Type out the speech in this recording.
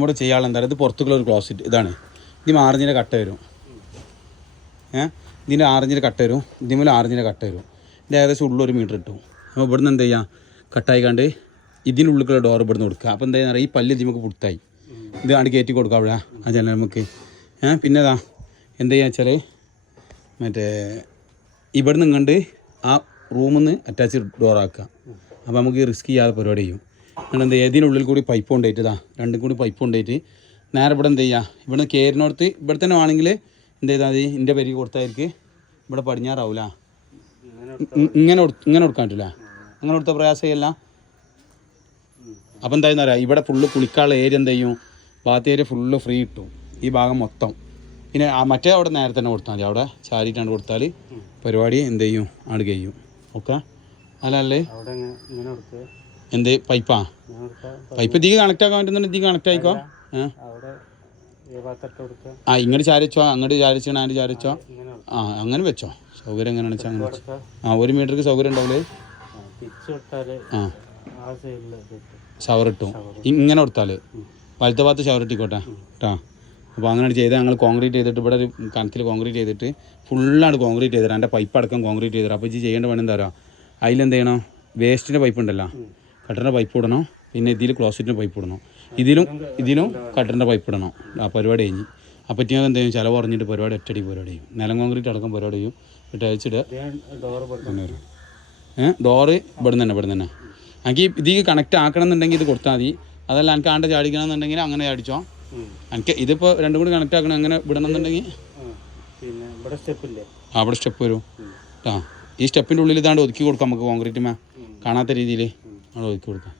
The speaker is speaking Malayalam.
നമ്മുടെ ചെയ്യാനുള്ള എന്താ പറയുക, ഇത് പുറത്തുള്ള ഒരു ക്ലോസറ്റ് ഇതാണ്. ഇതിന് 6 ഇഞ്ചിൻ്റെ കട്ട വരും. ഇതിൻ്റെ 6 ഇഞ്ചിൻ്റെ കട്ട വരും. ഇതിന് 6 ഇഞ്ചിൻ്റെ കട്ട വരും. ഇതിൻ്റെ ഏകദേശം ഉള്ളിൽ 1 മീറ്റർ ഇട്ടു. അപ്പോൾ ഇവിടുന്ന് എന്ത് ചെയ്യുക, കട്ടായിക്കാണ്ട് ഇതിനുള്ളിലുള്ള ഡോർ ഇവിടുന്ന് കൊടുക്കുക. അപ്പോൾ എന്താ പറയുക, ഈ പല്ല് നമുക്ക് പുടുത്തായി ഇത് ആണ്ട് കയറ്റി കൊടുക്കുക അവിടെ ആ ജനൽ നമുക്ക്. പിന്നെ എന്താ എന്ത് ചെയ്യുക വെച്ചാൽ മറ്റേ ഇവിടുന്ന് ഇങ്ങോട്ട് ആ റൂമിൽ നിന്ന് അറ്റാച്ച് ഡോറാക്കുക. അപ്പോൾ നമുക്ക് റിസ്ക് ചെയ്യാതെ പരിപാടി ചെയ്യും. അങ്ങനെ എന്താ ഇതിനുള്ളിൽ കൂടി പൈപ്പ് കൊണ്ടുപോയിട്ട് ഇതാ രണ്ടും കൂടി പൈപ്പ് കൊണ്ടുപോയിട്ട് നേരെ ഇവിടെ എന്ത് ചെയ്യുക, ഇവിടുന്ന് കയറിനോടത്ത് ഇവിടെ തന്നെ വേണമെങ്കിൽ എന്ത് ചെയ്താൽ മതി, എൻ്റെ പേര് കൊടുത്തായിരിക്കും ഇവിടെ പടിഞ്ഞാറാവില്ല. ഇങ്ങനെ കൊടുക്കാൻ പറ്റില്ല. അങ്ങനെ കൊടുത്ത പ്രയാസമല്ല. അപ്പോൾ എന്തായെന്ന് പറയാം, ഇവിടെ ഫുള്ള് കുളിക്കാനുള്ള ഏരിയ എന്ത് ചെയ്യും, ബാത്ത് ഏരിയ ഫുള്ള് ഫ്രീ കിട്ടും ഈ ഭാഗം മൊത്തം. പിന്നെ മറ്റേ അവിടെ നേരെ തന്നെ കൊടുത്താൽ മതി. അവിടെ ചാരിയിട്ടാണ് കൊടുത്താൽ പരിപാടി എന്ത് ചെയ്യും, ആട് കഴിയും. ഓക്കെ അല്ലല്ലേ എന്ത് പൈപ്പാ, പൈപ്പ് ഇതിക്ക് കണക്റ്റ് ആക്കാൻ പറ്റുന്നുണ്ട്. ഇതിക്ക് കണക്റ്റ് ആയിക്കോ. ഇങ്ങോട്ട് ചാരിച്ചോ, അങ്ങോട്ട് ചാരിച്ചോ, ആണ്ട് ചാരിച്ചോ. അങ്ങനെ വെച്ചോ, സൗകര്യം എങ്ങനെയാണെന്ന് വെച്ചാൽ അങ്ങനെ വെച്ചോ. 1 മീറ്റർക്ക് സൗകര്യം ഉണ്ടാവില്ലേ. ഷവർ ഇട്ടും ഇങ്ങനെ കൊടുത്താൽ വലത്തെ ഭാഗത്ത് ഷവർ ഇട്ടിക്കോട്ടെ കേട്ടോ. അപ്പോൾ അങ്ങനെ ചെയ്താൽ ഞങ്ങൾ കോൺക്രീറ്റ് ചെയ്തിട്ട് ഇവിടെ ഒരു കണത്തിൽ കോൺക്രീറ്റ് ചെയ്തിട്ട് ഫുള്ളാണ് കോൺക്രീറ്റ് ചെയ്തിട്ട് എൻ്റെ പൈപ്പ് അടക്കം കോൺക്രീറ്റ് ചെയ്തിട്ട്. അപ്പോൾ ഇത് ചെയ്യേണ്ട പണി എന്താ പറയുക, അതിലെന്ത് ചെയ്യണം, വേസ്റ്റിൻ്റെ പൈപ്പ് ഉണ്ടല്ലോ, കട്ടറിൻ്റെ പൈപ്പ് ഇടണം. പിന്നെ ഇതിൽ ക്ലോസറ്റിൻ്റെ പൈപ്പ് ഇടണം. ഇതിലും കട്ടറിൻ്റെ പൈപ്പ് ഇടണം. ആ പരിപാടി കഴിഞ്ഞ് അപ്പോൾ ഇങ്ങനെ എന്ത് ചെയ്യും, ചിലവ് പറഞ്ഞിട്ട് പരിപാടി ഒറ്റടി പരിപാടി ചെയ്യും. നിലം കോൺക്രീറ്റ് അടക്കം പരിപാടി ചെയ്യും. ഇട്ട് അയച്ചിടുക. ഡോറ് ഇവിടെ തന്നെ എനിക്ക് ഇതിൽ കണക്റ്റ് ആക്കണം എന്നുണ്ടെങ്കിൽ ഇത് കൊടുത്താൽ മതി. അതല്ല എനിക്ക് ആണ്ട് ചാടിക്കണം എന്നുണ്ടെങ്കിൽ അങ്ങനെ ചാടിച്ചോ. എനിക്ക് ഇതിപ്പോൾ രണ്ടും കൂടി കണക്റ്റ് ആക്കണം അങ്ങനെ വിടണം എന്നുണ്ടെങ്കിൽ അവിടെ സ്റ്റെപ്പ് വരും ഈ സ്റ്റെപ്പിൻ്റെ ഉള്ളിൽ ഇതാണ്ട് ഒതുക്കി കൊടുക്കാം നമുക്ക്. കോൺക്രീറ്റ് കാണാത്ത രീതിയിൽ അവിടെ ഒതുക്കി കൊടുക്കാം.